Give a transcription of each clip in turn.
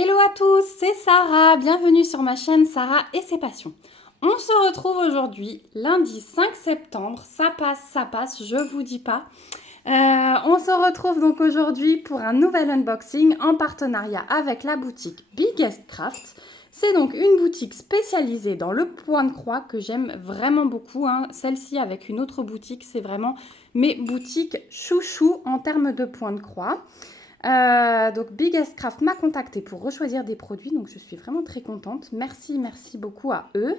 Hello à tous, c'est Sarah, bienvenue sur ma chaîne Sarah et ses passions. On se retrouve aujourd'hui, lundi 5 septembre, ça passe, je vous dis pas. On se retrouve donc aujourd'hui pour un nouvel unboxing en partenariat avec la boutique Biggest Craft. C'est donc une boutique spécialisée dans le point de croix que j'aime vraiment beaucoup, hein. Celle-ci avec une autre boutique, c'est vraiment mes boutiques chouchou en termes de point de croix. Donc Biggest Craft m'a contacté pour rechoisir des produits, donc je suis vraiment très contente. Merci beaucoup à eux.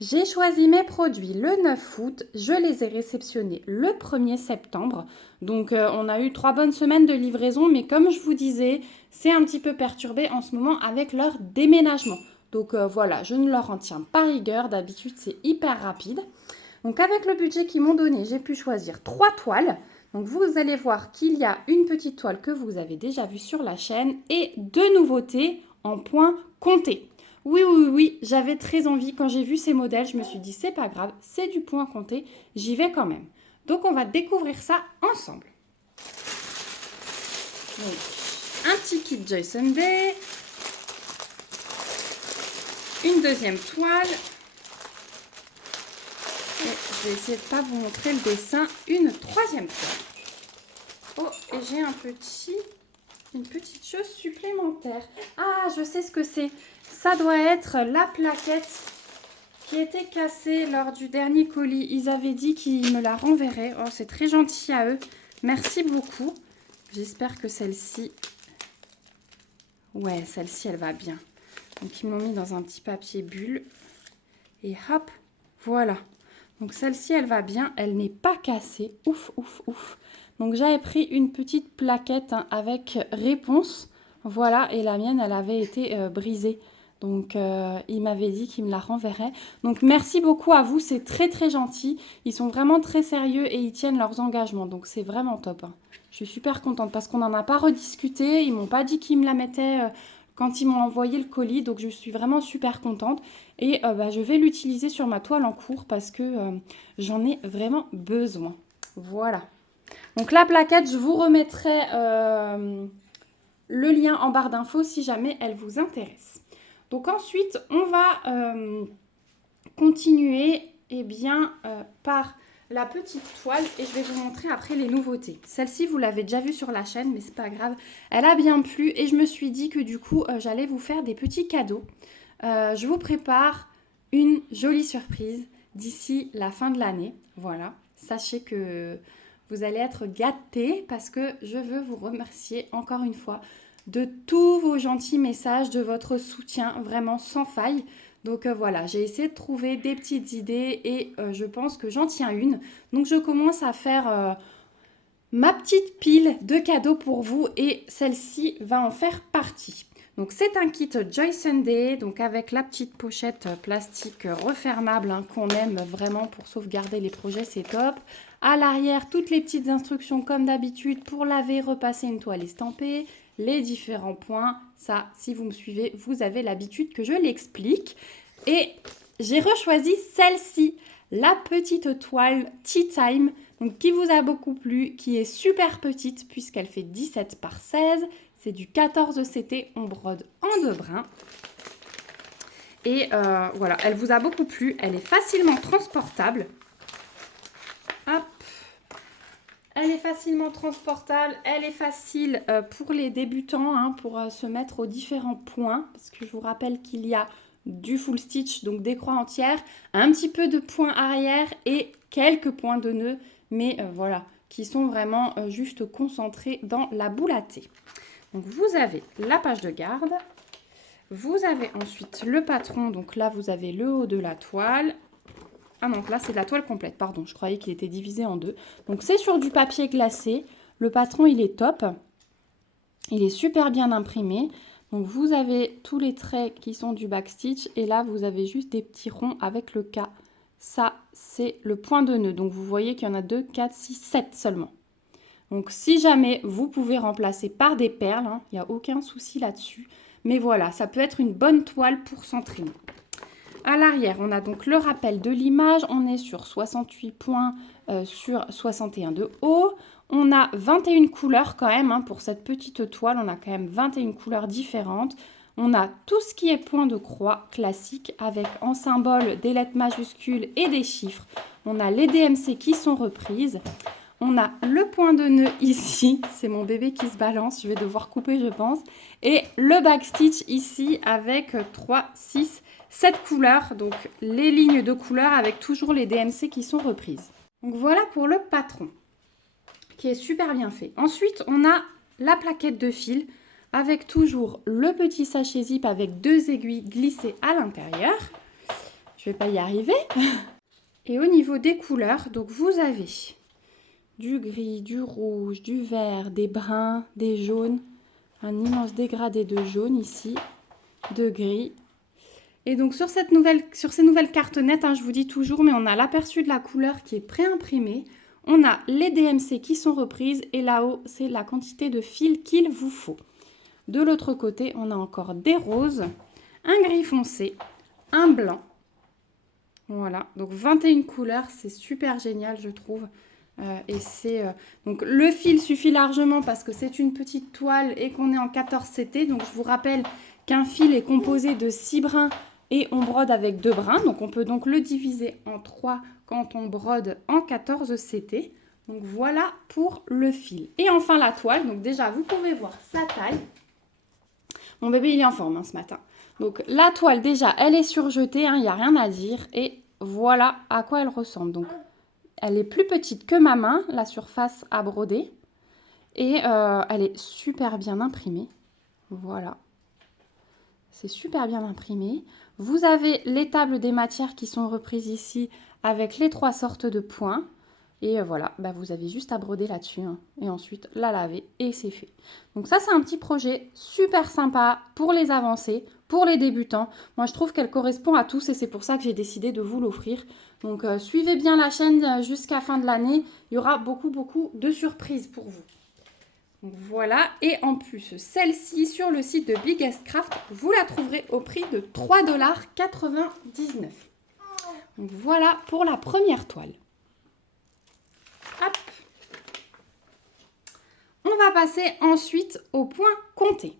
J'ai choisi mes produits le 9 août, je les ai réceptionnés le 1er septembre. Donc on a eu 3 bonnes semaines de livraison, mais comme je vous disais, c'est un petit peu perturbé en ce moment avec leur déménagement. Donc voilà, je ne leur en tiens pas rigueur, d'habitude c'est hyper rapide. Donc avec le budget qu'ils m'ont donné, j'ai pu choisir 3 toiles. Donc vous allez voir qu'il y a une petite toile que vous avez déjà vue sur la chaîne et 2 nouveautés en point compté. Oui, j'avais très envie quand j'ai vu ces modèles, je me suis dit c'est pas grave, c'est du point compté, j'y vais quand même. Donc on va découvrir ça ensemble. Donc, un petit kit Joy Sunday, une deuxième toile. Et je vais essayer de ne pas vous montrer le dessin. Une troisième toile. Oh, et j'ai une petite chose supplémentaire. Ah, je sais ce que c'est. Ça doit être la plaquette qui était cassée lors du dernier colis. Ils avaient dit qu'ils me la renverraient. Oh, c'est très gentil à eux. Merci beaucoup. J'espère que celle-ci... Ouais, celle-ci, elle va bien. Donc, ils m'ont mis dans un petit papier bulle. Et hop, voilà. Donc celle-ci, elle va bien, elle n'est pas cassée. Ouf. Donc j'avais pris une petite plaquette avec réponse. Voilà, et la mienne, elle avait été brisée. Donc il m'avait dit qu'il me la renverrait. Donc merci beaucoup à vous, c'est très gentil. Ils sont vraiment très sérieux et ils tiennent leurs engagements. Donc c'est vraiment top, hein. Je suis super contente parce qu'on n'en a pas rediscuté. Ils m'ont pas dit qu'ils me la mettaient quand ils m'ont envoyé le colis. Donc je suis vraiment super contente. Et je vais l'utiliser sur ma toile en cours parce que j'en ai vraiment besoin. Voilà. Donc la plaquette, je vous remettrai le lien en barre d'infos si jamais elle vous intéresse. Donc ensuite, on va continuer par la petite toile et je vais vous montrer après les nouveautés. Celle-ci, vous l'avez déjà vue sur la chaîne, mais c'est pas grave. Elle a bien plu et je me suis dit que du coup, j'allais vous faire des petits cadeaux. Je vous prépare une jolie surprise d'ici la fin de l'année. Voilà, sachez que vous allez être gâtés parce que je veux vous remercier encore une fois de tous vos gentils messages, de votre soutien vraiment sans faille. Donc voilà, j'ai essayé de trouver des petites idées et je pense que j'en tiens une. Donc je commence à faire ma petite pile de cadeaux pour vous et celle-ci va en faire partie. Donc c'est un kit Joy Sunday, donc avec la petite pochette plastique refermable hein, qu'on aime vraiment pour sauvegarder les projets, c'est top. À l'arrière, toutes les petites instructions comme d'habitude pour laver, repasser une toile estampée, les différents points. Ça, si vous me suivez, vous avez l'habitude que je l'explique. Et j'ai rechoisi celle-ci, la petite toile Tea Time, donc qui vous a beaucoup plu, qui est super petite puisqu'elle fait 17 par 16. C'est du 14 CT, on brode en 2 brins. Et voilà, elle vous a beaucoup plu. Elle est facilement transportable. Hop. Elle est facilement transportable. Elle est facile pour les débutants, hein, pour se mettre aux différents points. Parce que je vous rappelle qu'il y a du full stitch, donc des croix entières, un petit peu de points arrière et quelques points de nœud. Mais voilà, qui sont vraiment juste concentrés dans la boule à thé. Donc vous avez la page de garde, vous avez ensuite le patron, donc là vous avez le haut de la toile. Ah non, là c'est de la toile complète, pardon, je croyais qu'il était divisé en deux. Donc c'est sur du papier glacé, le patron il est top, il est super bien imprimé. Donc vous avez tous les traits qui sont du backstitch et là vous avez juste des petits ronds avec le K. Ça c'est le point de nœud, donc vous voyez qu'il y en a 2, 4, 6, 7 seulement. Donc si jamais vous pouvez remplacer par des perles, hein, il n'y a aucun souci là-dessus. Mais voilà, ça peut être une bonne toile pour s'entraîner. À l'arrière, on a donc le rappel de l'image. On est sur 68 points sur 61 de haut. On a 21 couleurs quand même, hein, pour cette petite toile. On a quand même 21 couleurs différentes. On a tout ce qui est point de croix classique avec en symbole des lettres majuscules et des chiffres. On a les DMC qui sont reprises. On a le point de nœud ici, c'est mon bébé qui se balance, je vais devoir couper je pense. Et le backstitch ici avec 3, 6, 7 couleurs, donc les lignes de couleurs avec toujours les DMC qui sont reprises. Donc voilà pour le patron, qui est super bien fait. Ensuite, on a la plaquette de fil avec toujours le petit sachet zip avec 2 aiguilles glissées à l'intérieur. Je ne vais pas y arriver. Et au niveau des couleurs, donc vous avez du gris, du rouge, du vert, des bruns, des jaunes, un immense dégradé de jaune ici, de gris. Et donc sur ces nouvelles cartes nettes, je vous dis toujours, mais on a l'aperçu de la couleur qui est préimprimée. On a les DMC qui sont reprises et là-haut, c'est la quantité de fil qu'il vous faut. De l'autre côté, on a encore des roses, un gris foncé, un blanc. Voilà, donc 21 couleurs, c'est super génial je trouve. Donc le fil suffit largement parce que c'est une petite toile et qu'on est en 14 CT. Donc je vous rappelle qu'un fil est composé de 6 brins et on brode avec 2 brins. Donc on peut donc le diviser en 3 quand on brode en 14 CT. Donc voilà pour le fil. Et enfin la toile, donc déjà vous pouvez voir sa taille. Mon bébé il est en forme ce matin. Donc la toile déjà elle est surjetée, il n'y a rien à dire. Et voilà à quoi elle ressemble. Donc elle est plus petite que ma main, la surface à broder. Et elle est super bien imprimée. Voilà. C'est super bien imprimé. Vous avez les tables des matières qui sont reprises ici avec les 3 sortes de points. Et voilà, vous avez juste à broder là-dessus. Et ensuite la laver et c'est fait. Donc ça, c'est un petit projet super sympa pour les avancés, pour les débutants. Moi, je trouve qu'elle correspond à tous et c'est pour ça que j'ai décidé de vous l'offrir. Donc suivez bien la chaîne jusqu'à fin de l'année. Il y aura beaucoup de surprises pour vous. Donc, voilà, et en plus, celle-ci sur le site de Biggest Craft, vous la trouverez au prix de 3,99 $. Donc voilà pour la première toile. Hop. On va passer ensuite au point compté.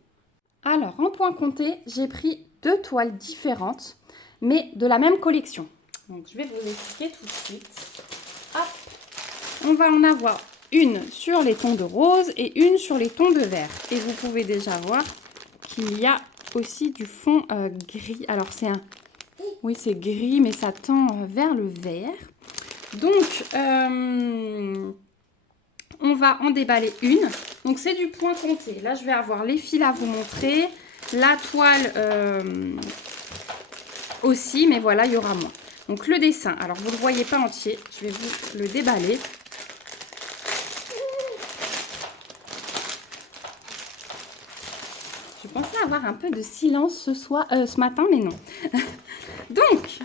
Alors, en point compté, j'ai pris 2 toiles différentes, mais de la même collection. Donc, je vais vous expliquer tout de suite. Hop. On va en avoir une sur les tons de rose et une sur les tons de vert. Et vous pouvez déjà voir qu'il y a aussi du fond gris. Alors, oui, c'est gris, mais ça tend vers le vert. Donc, on va en déballer une. Donc, c'est du point compté. Là, je vais avoir les fils à vous montrer. La toile aussi, mais voilà, il y aura moins. Donc, le dessin. Alors, vous ne le voyez pas entier. Je vais vous le déballer. Je pensais avoir un peu de silence ce matin, mais non. Donc,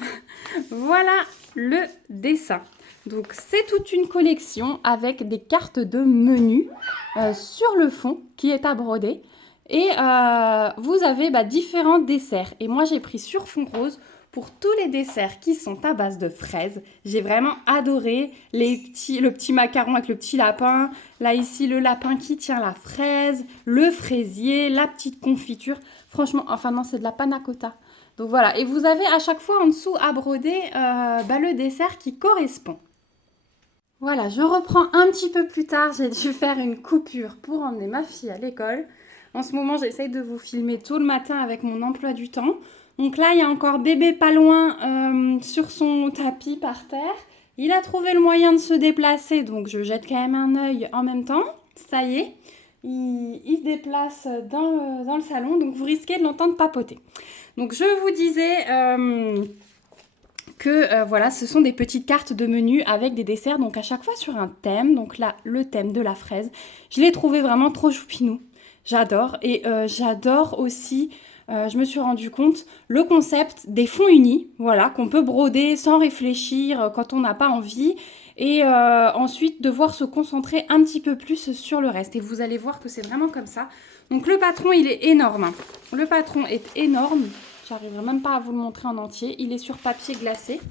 voilà le dessin. Donc, c'est toute une collection avec des cartes de menu sur le fond qui est à broder. Et vous avez différents desserts. Et moi, j'ai pris sur fond rose pour tous les desserts qui sont à base de fraises. J'ai vraiment adoré le petit macaron avec le petit lapin. Là, ici, le lapin qui tient la fraise, le fraisier, la petite confiture. Franchement, enfin non, c'est de la panna cotta. Donc voilà, et vous avez à chaque fois en dessous à broder le dessert qui correspond. Voilà, je reprends un petit peu plus tard. J'ai dû faire une coupure pour emmener ma fille à l'école. En ce moment, j'essaye de vous filmer tôt le matin avec mon emploi du temps. Donc là, il y a encore bébé pas loin sur son tapis par terre. Il a trouvé le moyen de se déplacer, donc je jette quand même un œil en même temps. Ça y est, il se déplace dans le salon, donc vous risquez de l'entendre papoter. Donc je vous disais voilà, ce sont des petites cartes de menu avec des desserts, donc à chaque fois sur un thème. Donc là, le thème de la fraise. Je l'ai trouvé vraiment trop choupinou. J'adore. Et j'adore aussi, je me suis rendu compte, le concept des fonds unis. Voilà, qu'on peut broder sans réfléchir quand on n'a pas envie. Et ensuite, devoir se concentrer un petit peu plus sur le reste. Et vous allez voir que c'est vraiment comme ça. Donc le patron, il est énorme. Le patron est énorme. J'arriverai même pas à vous le montrer en entier. Il est sur papier glacé.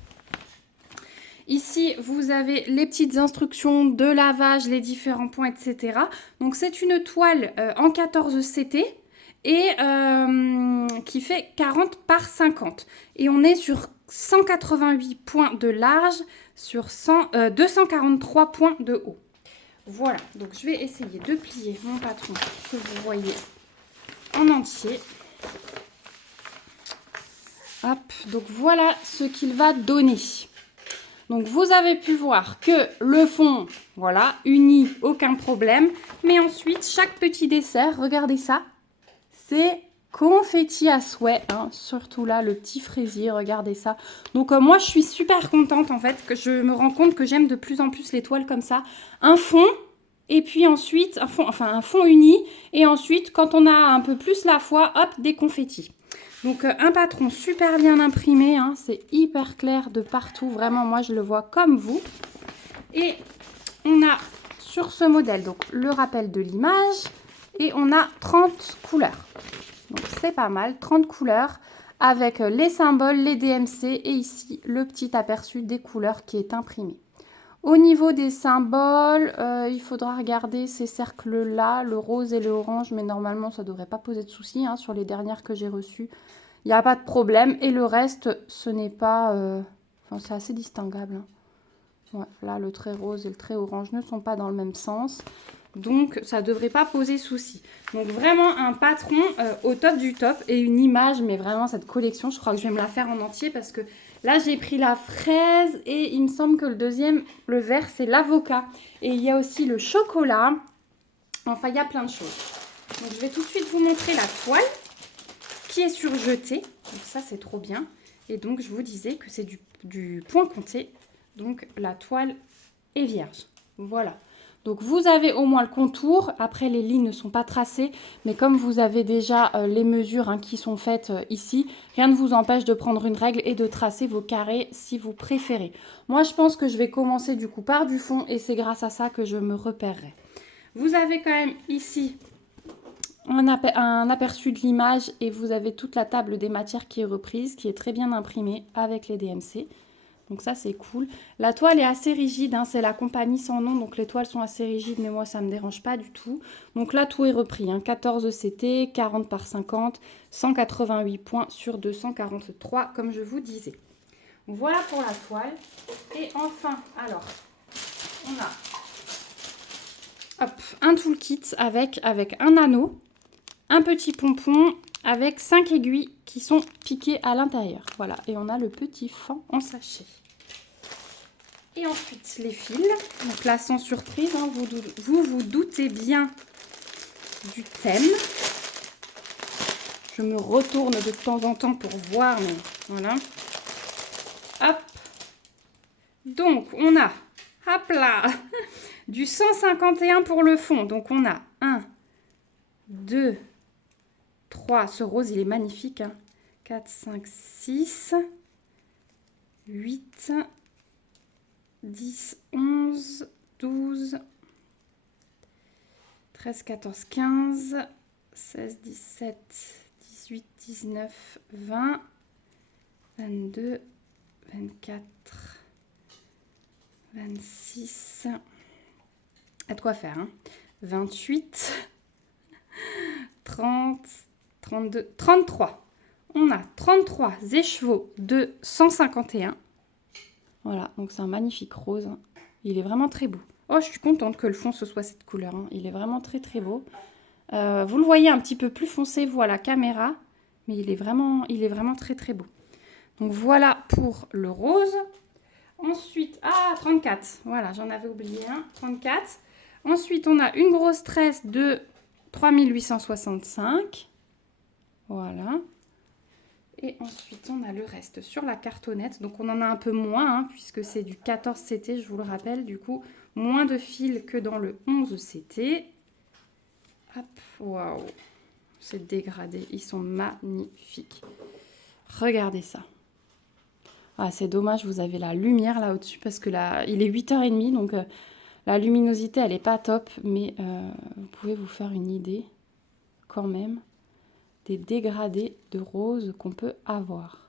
Ici, vous avez les petites instructions de lavage, les différents points, etc. Donc, c'est une toile en 14 CT. Et qui fait 40 par 50. Et on est sur 188 points de large sur 243 points de haut. Voilà, donc je vais essayer de plier mon patron que vous voyez en entier. Hop, donc voilà ce qu'il va donner. Donc vous avez pu voir que le fond, voilà, uni, aucun problème. Mais ensuite, chaque petit dessert, regardez ça, c'est confetti à souhait, hein, surtout là, le petit fraisier, regardez ça. Donc moi, je suis super contente en fait, que je me rends compte que j'aime de plus en plus les toiles comme ça. Un fond, et puis ensuite, un fond uni, et ensuite, quand on a un peu plus la foi, hop, des confettis. Donc un patron super bien imprimé, hein, c'est hyper clair de partout, vraiment moi je le vois comme vous. Et on a sur ce modèle donc le rappel de l'image et on a 30 couleurs. Donc c'est pas mal, 30 couleurs avec les symboles, les DMC et ici le petit aperçu des couleurs qui est imprimé. Au niveau des symboles, il faudra regarder ces cercles-là, le rose et le orange, mais normalement, ça ne devrait pas poser de soucis. Hein, sur les dernières que j'ai reçues, il n'y a pas de problème. Et le reste, ce n'est pas... Enfin, c'est assez distinguable. Hein. Ouais, là, le trait rose et le trait orange ne sont pas dans le même sens. Donc, ça ne devrait pas poser souci. Donc, vraiment un patron au top du top et une image. Mais vraiment, cette collection, je crois que je vais me la faire en entier parce que... Là, j'ai pris la fraise et il me semble que le deuxième, le vert, c'est l'avocat. Et il y a aussi le chocolat. Enfin, il y a plein de choses. Donc, je vais tout de suite vous montrer la toile qui est surjetée. Donc, ça, c'est trop bien. Et donc, je vous disais que c'est du point compté. Donc, la toile est vierge. Voilà. Donc, vous avez au moins le contour. Après, les lignes ne sont pas tracées. Mais comme vous avez déjà les mesures hein, qui sont faites ici, rien ne vous empêche de prendre une règle et de tracer vos carrés si vous préférez. Moi, je pense que je vais commencer du coup par du fond et c'est grâce à ça que je me repérerai. Vous avez quand même ici un aperçu de l'image et vous avez toute la table des matières qui est reprise, qui est très bien imprimée avec les DMC. Donc ça, c'est cool. La toile est assez rigide, hein, c'est la compagnie sans nom, donc les toiles sont assez rigides, mais moi, ça ne me dérange pas du tout. Donc là, tout est repris, hein, 14 CT, 40 par 50, 188 points sur 243, comme je vous disais. Voilà pour la toile. Et enfin, alors, on a un toolkit avec un anneau, un petit pompon, avec 5 aiguilles qui sont piquées à l'intérieur. Voilà, et on a le petit fan en sachet. Et ensuite, les fils. Donc là, sans surprise, hein, vous doutez bien du thème. Je me retourne de temps en temps pour voir, mais voilà. Hop. Donc, on a, hop là, du 151 pour le fond. Donc, on a 1, 2, 3, ce rose, il est magnifique. Hein. 4, 5, 6, 8, 10, 11, 12, 13, 14, 15, 16, 17, 18, 19, 20, 22, 24, 26. À de quoi faire, hein. 28, 30, 32, 33. On a 33 écheveaux de 151. Voilà, donc c'est un magnifique rose. Il est vraiment très beau. Oh, je suis contente que le fond, ce soit cette couleur. Hein. Il est vraiment très, très beau. Vous le voyez un petit peu plus foncé, vous, à la caméra. Mais il est vraiment très, très beau. Donc, voilà pour le rose. Ensuite, 34. Voilà, j'en avais oublié un. 34. Ensuite, on a une grosse tresse de 3865. Voilà. Et ensuite, on a le reste sur la cartonnette. Donc, on en a un peu moins, hein, puisque c'est du 14 CT, je vous le rappelle. Du coup, moins de fils que dans le 11 CT. Hop, waouh. C'est dégradé. Ils sont magnifiques. Regardez ça. Ah, c'est dommage, vous avez la lumière là au-dessus, parce que là, il est 8h30, donc la luminosité, elle n'est pas top. Mais vous pouvez vous faire une idée, quand même, des dégradés de rose qu'on peut avoir.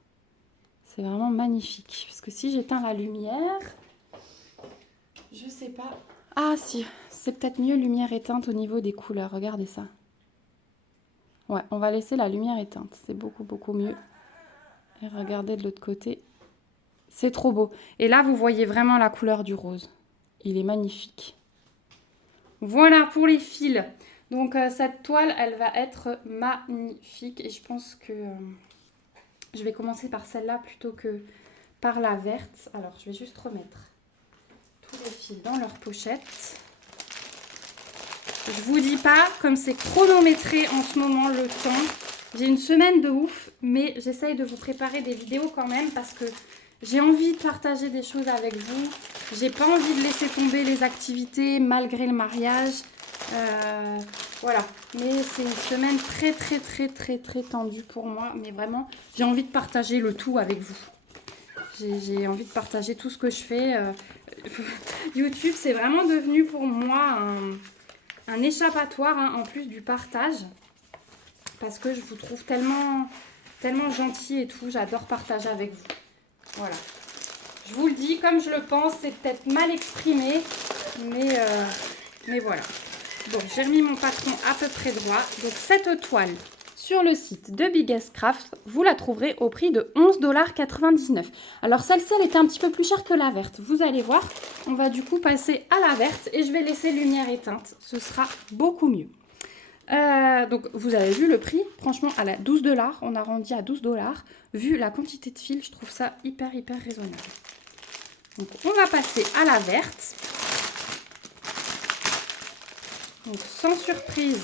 C'est vraiment magnifique. Parce que si j'éteins la lumière, je sais pas. Ah si, c'est peut-être mieux lumière éteinte au niveau des couleurs. Regardez ça. Ouais, on va laisser la lumière éteinte. C'est beaucoup, beaucoup mieux. Et regardez de l'autre côté. C'est trop beau. Et là, vous voyez vraiment la couleur du rose. Il est magnifique. Voilà pour les fils. Donc, cette toile, elle va être magnifique. Et je pense que je vais commencer par celle-là plutôt que par la verte. Alors, je vais juste remettre tous les fils dans leur pochette. Je vous dis pas, comme c'est chronométré en ce moment le temps, j'ai une semaine de ouf, mais j'essaye de vous préparer des vidéos quand même parce que j'ai envie de partager des choses avec vous. J'ai pas envie de laisser tomber les activités malgré le mariage. Voilà, mais c'est une semaine très tendue pour moi, mais vraiment, j'ai envie de partager le tout avec vous. J'ai envie de partager tout ce que je fais. YouTube, c'est vraiment devenu pour moi un échappatoire, hein, en plus du partage, parce que je vous trouve tellement gentil et tout. J'adore partager avec vous. Voilà. Je vous le dis comme je le pense, c'est peut-être mal exprimé, mais voilà. Bon, j'ai remis mon patron à peu près droit. Donc cette toile, sur le site de Biggest Craft, vous la trouverez au prix de 11,99 $. Alors celle-ci, elle était un petit peu plus chère que la verte. Vous allez voir, on va du coup passer à la verte et je vais laisser lumière éteinte. Ce sera beaucoup mieux. Donc vous avez vu le prix, franchement à 12 $, on arrondit à 12 $. Vu la quantité de fils, je trouve ça hyper raisonnable. Donc on va passer à la verte. Donc sans surprise,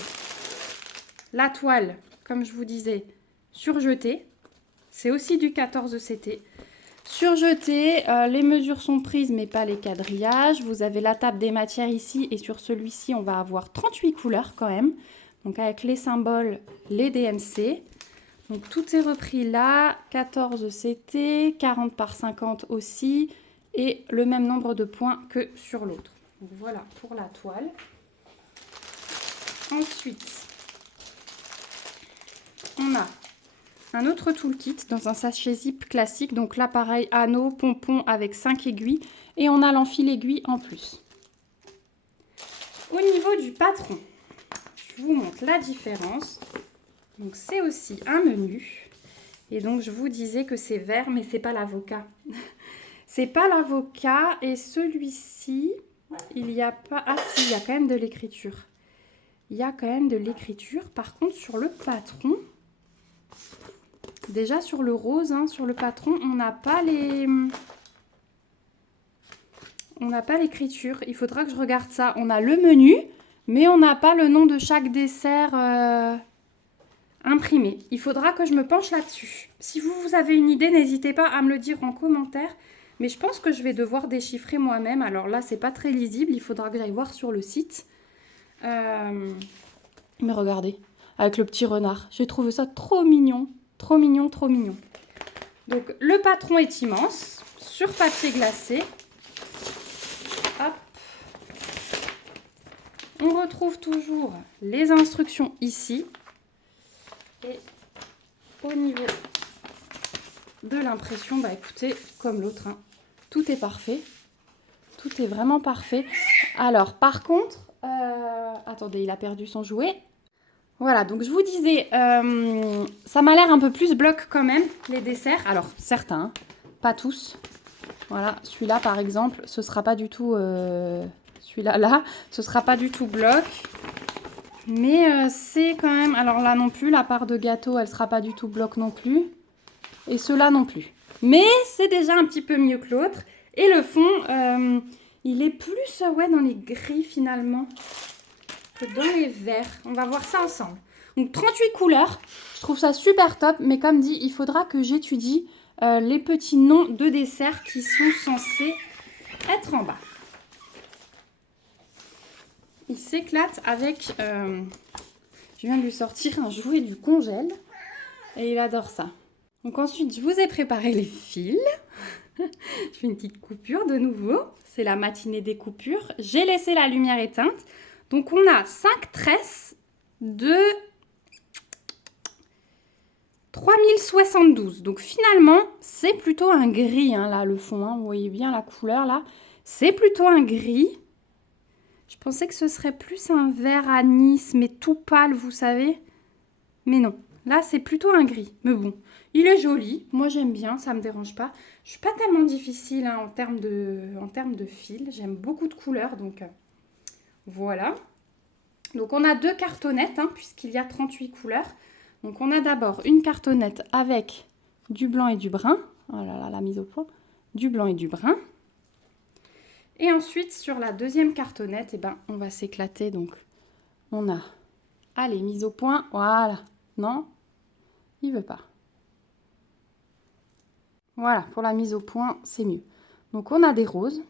la toile, comme je vous disais, surjetée. C'est aussi du 14 CT. Surjeté, les mesures sont prises mais pas les quadrillages. Vous avez la table des matières ici et sur celui-ci on va avoir 38 couleurs quand même. Donc avec les symboles, les DMC. Donc tout est repris là, 14 CT, 40 par 50 aussi et le même nombre de points que sur l'autre. Donc voilà pour la toile. Ensuite, on a un autre toolkit dans un sachet zip classique. Donc là, pareil, anneau, pompon avec 5 aiguilles. Et on a l'enfil aiguille en plus. Au niveau du patron, je vous montre la différence. Donc c'est aussi un menu. Et donc je vous disais que c'est vert, mais c'est pas l'avocat. C'est pas l'avocat. Et celui-ci, il n'y a pas... Ah si, il y a quand même de l'écriture. Il y a quand même de l'écriture. Par contre, sur le patron... Déjà sur le rose, hein, sur le patron, on n'a pas l'écriture. Il faudra que je regarde ça. On a le menu, mais on n'a pas le nom de chaque dessert imprimé. Il faudra que je me penche là-dessus. Si vous avez une idée, n'hésitez pas à me le dire en commentaire. Mais je pense que je vais devoir déchiffrer moi-même. Alors là, c'est pas très lisible. Il faudra que j'aille voir sur le site. Mais regardez, avec le petit renard. J'ai trouvé ça trop mignon. Trop mignon, trop mignon. Donc, le patron est immense, sur papier glacé. Hop. On retrouve toujours les instructions ici. Et au niveau de l'impression, bah écoutez, comme l'autre, hein, tout est parfait. Tout est vraiment parfait. Alors, par contre, attendez, il a perdu son jouet. Voilà, donc je vous disais, ça m'a l'air un peu plus bloc quand même, les desserts. Alors, certains, hein, pas tous. Voilà, celui-là par exemple, ce sera pas du tout... celui-là, ce sera pas du tout bloc. Mais c'est quand même... Alors là non plus, la part de gâteau, elle sera pas du tout bloc non plus. Et ceux-là non plus. Mais c'est déjà un petit peu mieux que l'autre. Et le fond, il est plus dans les gris finalement que dans les verts. On va voir ça ensemble. Donc 38 couleurs, je trouve ça super top. Mais comme dit, il faudra que j'étudie les petits noms de desserts qui sont censés être en bas. Il s'éclate avec... je viens de lui sortir un jouet du congèle. Et il adore ça. Donc ensuite, je vous ai préparé les fils. Je fais une petite coupure de nouveau. C'est la matinée des coupures. J'ai laissé la lumière éteinte. Donc on a 5 tresses de 3072. Donc finalement, c'est plutôt un gris, hein, là, le fond. Hein. Vous voyez bien la couleur, là. C'est plutôt un gris. Je pensais que ce serait plus un vert anis, mais tout pâle, vous savez. Mais non, là c'est plutôt un gris. Mais bon, il est joli. Moi j'aime bien, ça me dérange pas. Je suis pas tellement difficile hein, en termes de fil. J'aime beaucoup de couleurs, donc voilà. Donc on a 2 cartonnettes, hein, puisqu'il y a 38 couleurs. Donc on a d'abord une cartonnette avec du blanc et du brun. Oh là là, la mise au point. Du blanc et du brun. Et ensuite, sur la deuxième cartonnette, eh ben, on va s'éclater. Donc, on a... Allez, mise au point. Voilà. Non, il veut pas. Voilà, pour la mise au point, c'est mieux. Donc, on a des roses,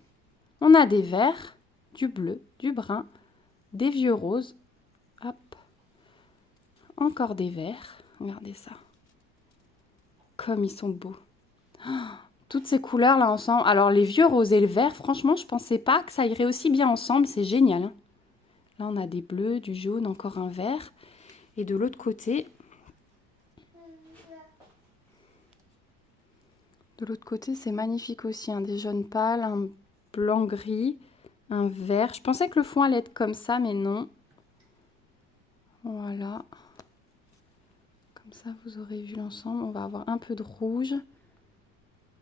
on a des verts, du bleu, du brun, des vieux roses. Hop. Encore des verts. Regardez ça. Comme ils sont beaux. Oh, toutes ces couleurs là ensemble. Alors, les vieux roses et le vert, franchement, je pensais pas que ça irait aussi bien ensemble. C'est génial. Hein. Là, on a des bleus, du jaune, encore un vert. Et de l'autre côté... De l'autre côté, c'est magnifique aussi. Hein. Des jaunes pâles, un blanc-gris, un vert. Je pensais que le fond allait être comme ça, mais non. Voilà. Comme ça, vous aurez vu l'ensemble. On va avoir un peu de rouge.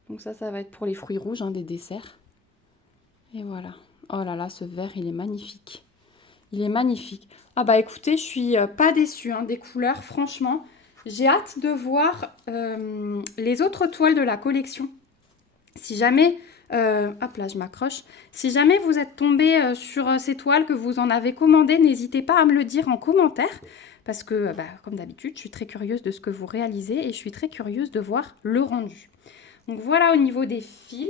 Donc ça va être pour les fruits rouges, hein, des desserts. Et voilà. Oh là là, ce vert, il est magnifique. Il est magnifique. Ah bah écoutez, je suis pas déçue hein, des couleurs, franchement. J'ai hâte de voir les autres toiles de la collection. Si jamais, hop là je m'accroche, si jamais vous êtes tombé sur ces toiles, que vous en avez commandé, n'hésitez pas à me le dire en commentaire. Parce que, bah, comme d'habitude, je suis très curieuse de ce que vous réalisez et je suis très curieuse de voir le rendu. Donc voilà au niveau des fils,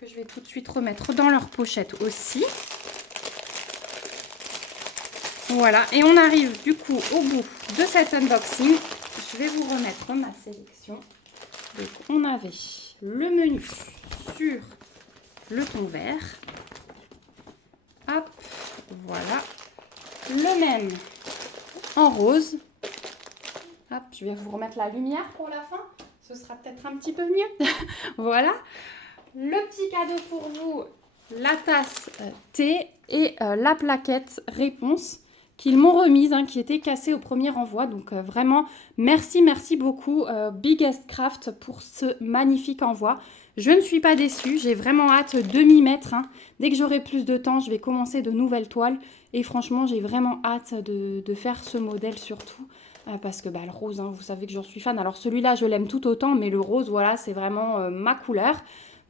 que je vais tout de suite remettre dans leur pochette aussi. Voilà, et on arrive du coup au bout de cet unboxing. Je vais vous remettre ma sélection. Donc on avait le menu sur le ton vert. Hop, voilà. Le même en rose. Hop, je vais vous remettre la lumière pour la fin. Ce sera peut-être un petit peu mieux. Voilà. Le petit cadeau pour vous, la tasse thé et la plaquette réponse qu'ils m'ont remise, hein, qui était cassée au premier envoi. Donc vraiment, merci beaucoup Biggest Craft pour ce magnifique envoi. Je ne suis pas déçue, j'ai vraiment hâte de m'y mettre. Hein. Dès que j'aurai plus de temps, je vais commencer de nouvelles toiles. Et franchement, j'ai vraiment hâte de faire ce modèle surtout. Parce que bah, le rose, hein, vous savez que j'en suis fan. Alors celui-là, je l'aime tout autant, mais le rose, voilà, c'est vraiment ma couleur.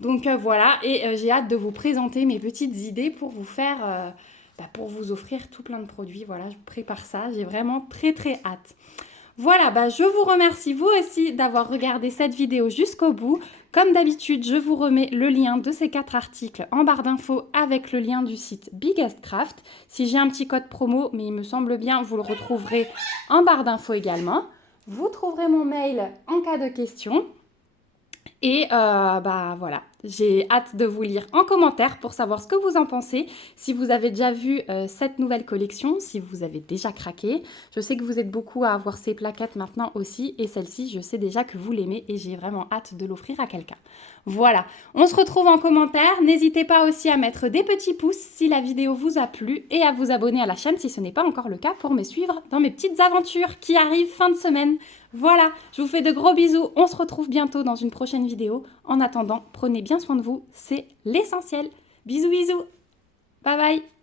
Donc voilà, et j'ai hâte de vous présenter mes petites idées pour vous faire... pour vous offrir tout plein de produits. Voilà, je prépare ça. J'ai vraiment très hâte. Voilà, je vous remercie vous aussi d'avoir regardé cette vidéo jusqu'au bout. Comme d'habitude, je vous remets le lien de ces 4 articles en barre d'infos avec le lien du site Biggest Craft. Si j'ai un petit code promo, mais il me semble bien, vous le retrouverez en barre d'infos également. Vous trouverez mon mail en cas de question. Et voilà, j'ai hâte de vous lire en commentaire pour savoir ce que vous en pensez. Si vous avez déjà vu cette nouvelle collection, si vous avez déjà craqué. Je sais que vous êtes beaucoup à avoir ces plaquettes maintenant aussi. Et celle-ci, je sais déjà que vous l'aimez et j'ai vraiment hâte de l'offrir à quelqu'un. Voilà, on se retrouve en commentaire. N'hésitez pas aussi à mettre des petits pouces si la vidéo vous a plu et à vous abonner à la chaîne si ce n'est pas encore le cas pour me suivre dans mes petites aventures qui arrivent fin de semaine. Voilà, je vous fais de gros bisous. On se retrouve bientôt dans une prochaine vidéo. En attendant, prenez bien soin de vous, c'est l'essentiel. Bisous. Bye bye.